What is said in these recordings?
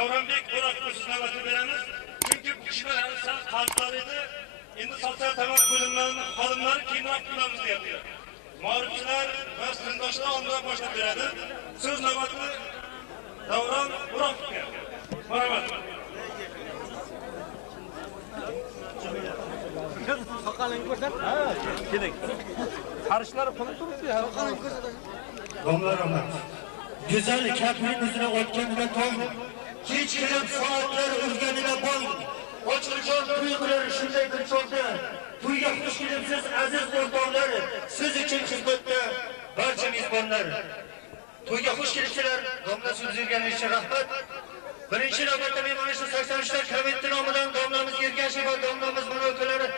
Davronbek O'roqovga siz navbatni beramiz. Chunki bu kishilar hali sal qarzlar edi. Endi sotsial ta'min bo'limlarining xodimlari keyinroq qilamiz deyapti. Ma'rifchilar va sinfdoshlar ondan boshlab beradi. So'z navbatni Davron O'roqovga. Marhamat. Soqolingni ko'rsat. Ha, keling. Qarishlari qilib turibdi. Soqolingni ko'rsat. Domlar rahmat. Güzel kapının yüzüne otkenine toy. Hiç kelib saatler urganine boy. Ochiljon tuyg'ular shunday bir chog'da. To'yga xush kelibsiz aziz o'rtoqlar. Siz uchun xizmatda barcha mezbonlar. To'yga xush kelibsizlar. Domla so'z berganingiz uchun rahmat. Birinchi navbatda men mana shu 83lar komiteti nomidan domlamiz Ergashev va domlamiz Manokalari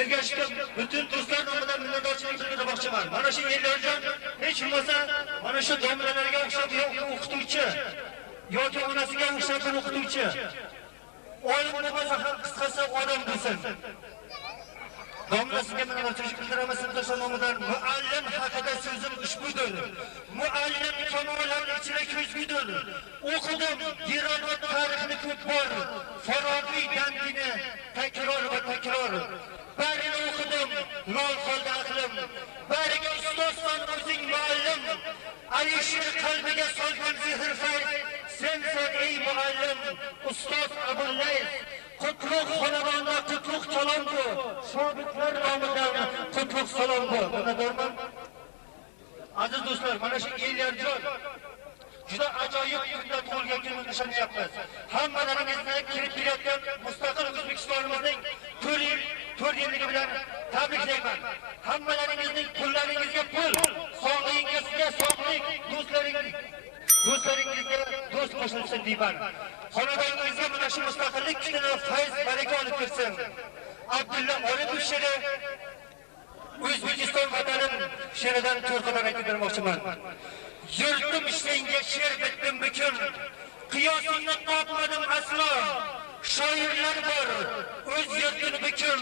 Ergashevga butun do'stlar nomidan minnatdorchilik bildirmoqchiman. Mana shu Elyorjon hech bo'lmasa mana shu domlalarga o'xshab o'qituvchi yoki onasiga o'xshab o'qituvchi. Olim bo'lmasa ham qisqasi odam bo'lsin. Domlasiga minnatdorchilik bildiraman sinfdoshlar nomidan. Muallim haqida so'zim ushbudir. Muallim kamollar ichida ko'zgudir. O'qidim Yerodot tarixini ko'p bor. Forobiy Gandini takror va takror. Barini o'qidim, lol qoldi aqlim. Bariga ustozman o'zing muallim. Alisher qalbiga solgan zehrfay. Sensan ey muallim, ustoz Abullays. Qutlug' xonadonda qutlug' salom bu. Shogirdlar nomidan qutlug' salom bu. Minnatdorman. Aziz do'stlar, mana shu Elyorjon juda ajoyib kunda tug'ilgan kunini nishonlayapmiz. Hammalaringizni kirib kelayotgan mustaqil O'zbekistonimizning 4 yilligi bilan tabriklayman. Hammalaringizning pullaringizga pul, sog'lig'ingizga sog'lik, do'stlaringizga do'st qo'shilsin deyman. Xonadoningizga mana shu mustaqillik kunini fayz baraka olib kelsin. Abdulla Oripov she'ri O'zbekiston vatanim she'ridan to'rqadan aytib bermoqchiman. Yurtim senga she'r bitdim bukun, qiyosingni topmadim aslo. Shoirlar bor, o'z yurtini bukun,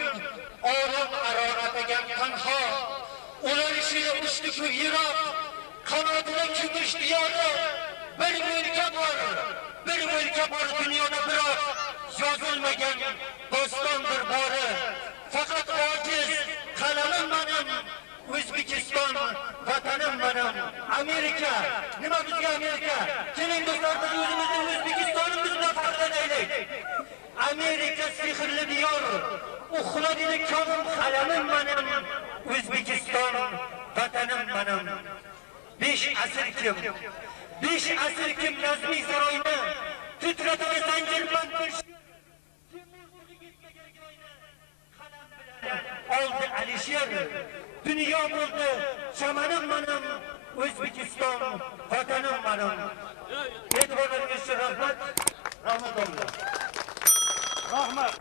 olam arorategan tanho. Ular she'ri ushdi-ku yiroq, qanotida kumush diyori. Bir mulka bor dunyoda biroq, yozilmagan dostondir bori. Faqat ojiz qalamim mening, O'zbekiston vatanim mening. Amerika, nima bizga Amerika? Keling do'stlar, biz o'zimizning O'zbekistonimiz bilan faxrlanaylik. Amerika sehrli diyor, uxladida ko'nglim qalamim mening, O'zbekiston vatanim mening. 5 asr kim Nazmiy saroyini titratib zanjirman oldi Alisher. Dunyo bo'ldi chamanim mening, O'zbekiston vatanim mening. E'tiborlaringiz uchun rahmat. Rahmat.